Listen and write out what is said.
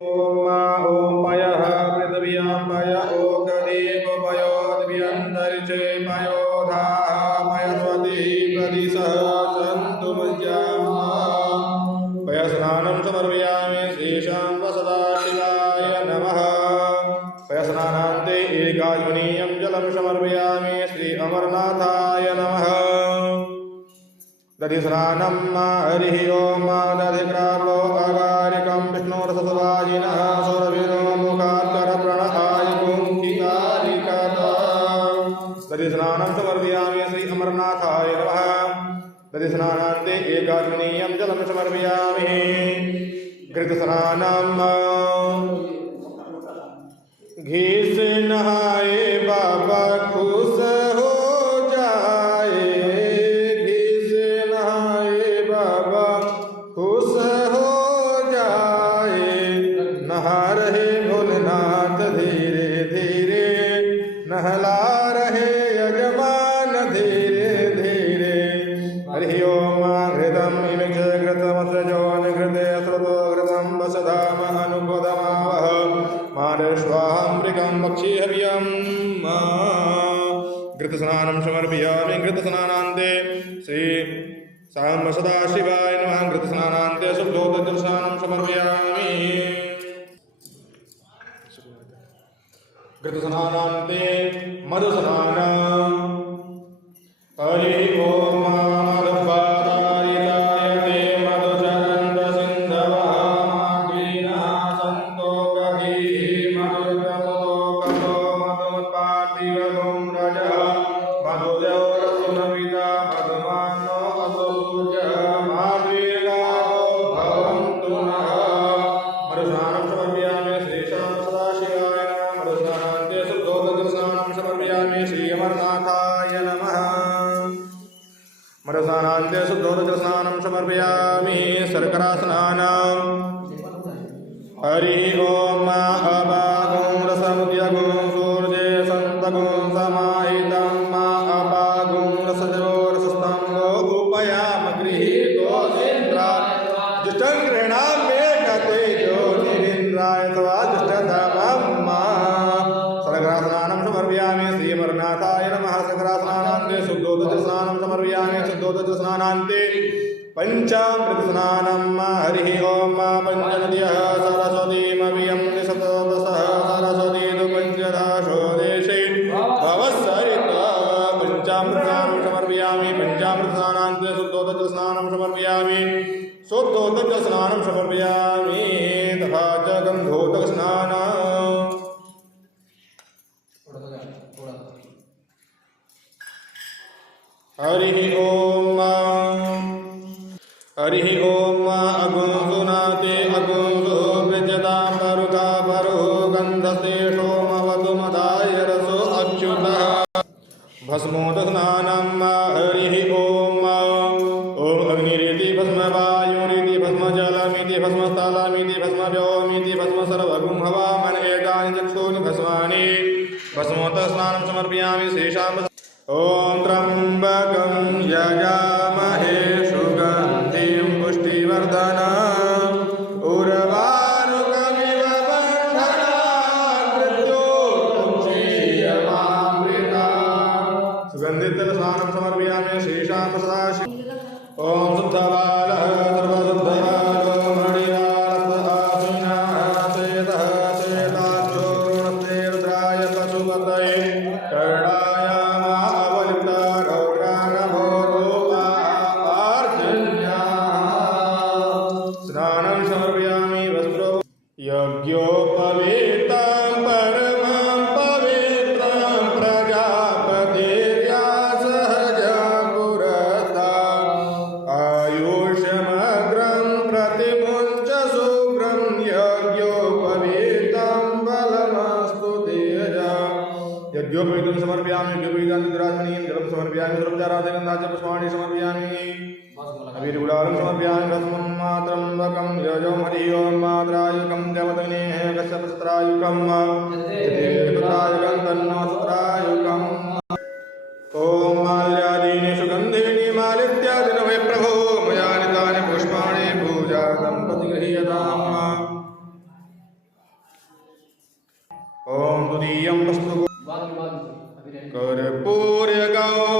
ओम पयः पृथिव्यां पय ओकदेवपयोऽद्भ्यन्तरिक्षे पयोधाः पयस्वती प्रदिशः सन्तु मज्जामः पयस्नानं समर्पयामि श्रीशां सदाशिवाय नमः पयस्नानान्ते एकाग्नीयं जलं समर्पयामि श्री अमरनाथाय नमः दधिस्नानं हरिः ओम दधिक्रावो अगारिकं विष्णोरससुवाजिनः सुरभिरो मुखात्करप्रणहाय कुङ्किकारिकता दधिस्नानं समर्पयामि श्री अमरनाथाय नमः दधिस्नानान्ते एकाग्नीयं जलं समर्पयामि घृतस्नानं घी से नहाए बाबा खुश हो जाए घी से नहाए बाबा खुश हो जाए नहा रहे भोलेनाथ धीरे धीरे नहला रहे यजमान धीरे धीरे हरि ओम घृतम इमिक्ष घृतमस्रजोन घृते स्रोतो घृतं वसधाम अनुपदमावह मादस्वाहामृगं पक्षीहव्यं घृतस्नानं समर्पयामि घृतस्नानान्ते श्री साम्ब सदाशिवाय नमः घृतस्नानान्ते शुद्धोदकस्नानं समर्पयामि घृतस्नानान्ते मधुस्नानं हरि ओम मरुस्नानान्ते शुद्धोदकस्नानं समर्पयामि शर्करा स्नानं हरि ओम अपागुं रसमुद्यगुं सूर्ये सन्तगुं समाहितं अपागुं रसजो रसस्तंगो उपयाम गृहीतोऽसीन्द्राय जुष्टं गृह्णामि गते ज्योतिरिन्द्राय तवा जुष्टतमम् शर्करा स्नानं समर्पयामि श्री अमरनाथाय नमः शर्करा स्नानान्ते शुद्धोदकस्नानं समर्पयामि शुद्धोदकस्नानान्ते पंचामृतस्नानं हरि ओम पंचनद्यः सरस्वतीमभियं दिशतोदशः सरस्वती तु पञ्चदाशो देशे भवस्सरिता पंचामृतस्नानं समर्पयामि पंचामृतस्नानान्ते शुद्धोदकस्नानं समर्पयामि शुद्धोदकस्नानं समर्पयामि तथा च गन्धोदकस्नानं हरि ओम हरि ओम अगुंसुनाते अगुंसु विजतां परुता परो गन्धसे सोमवतु मदाय रसो अच्युतः भस्मोदस्नानं हरि ओम ओम अग्निरिति भस्म वायुरिति भस्म जलमिति भस्म स्थलमिति भस्म व्योमिति भस्म सर्वगुं हवामन एतानि चक्षूनि भस्मानि भस्मोदस्नानं समर्पयामि शेषां ओम त्र्यंबकं यजामहे सुगन्धिं पुष्टिवर्धनम् उर्वारुकमिव बन्धनात् मृत्योर्मुक्षीयमामृतात् सुगन्धित स्नानं समर्पयामि शेषां सदाशिव ओम शुद्धबालः सर्वशुद्धबालो मणिरारः आसीनः चेतः चेताक्षो ऋणस्ते रुद्राय पशुपतये यज्ञोपवीतं परमं पवित्रं प्रजापतिर्यासहजं पुरस्तात् आयुष्यमग्रं प्रतिमुञ्च शुभ्रं यज्ञोपवीतं बलमस्तु तेजः यज्ञोपवीतं समर्पयामि यज्ञोपवीतं विराजनीयं जलं समर्पयामि सर्वजाराधनन्दाच पुष्पाणि समर्पयामि अभिरुडालं समर्पयामि भस्मं मात्रम्बकं यजं हरि ओम मात्रायुकं देवतग्नेः कश्यपसत्रायुकं पुत्रायुकं तन्नो सत्रायुकम् ओम माल्यादीनि सुगन्धीनि मालित्यादिनो मे प्रभो मया नितानि पुष्पाणि पूजार्थं प्रतिगृह्यताम् तुदीयं वस्तु कर्पूर्यगौरम्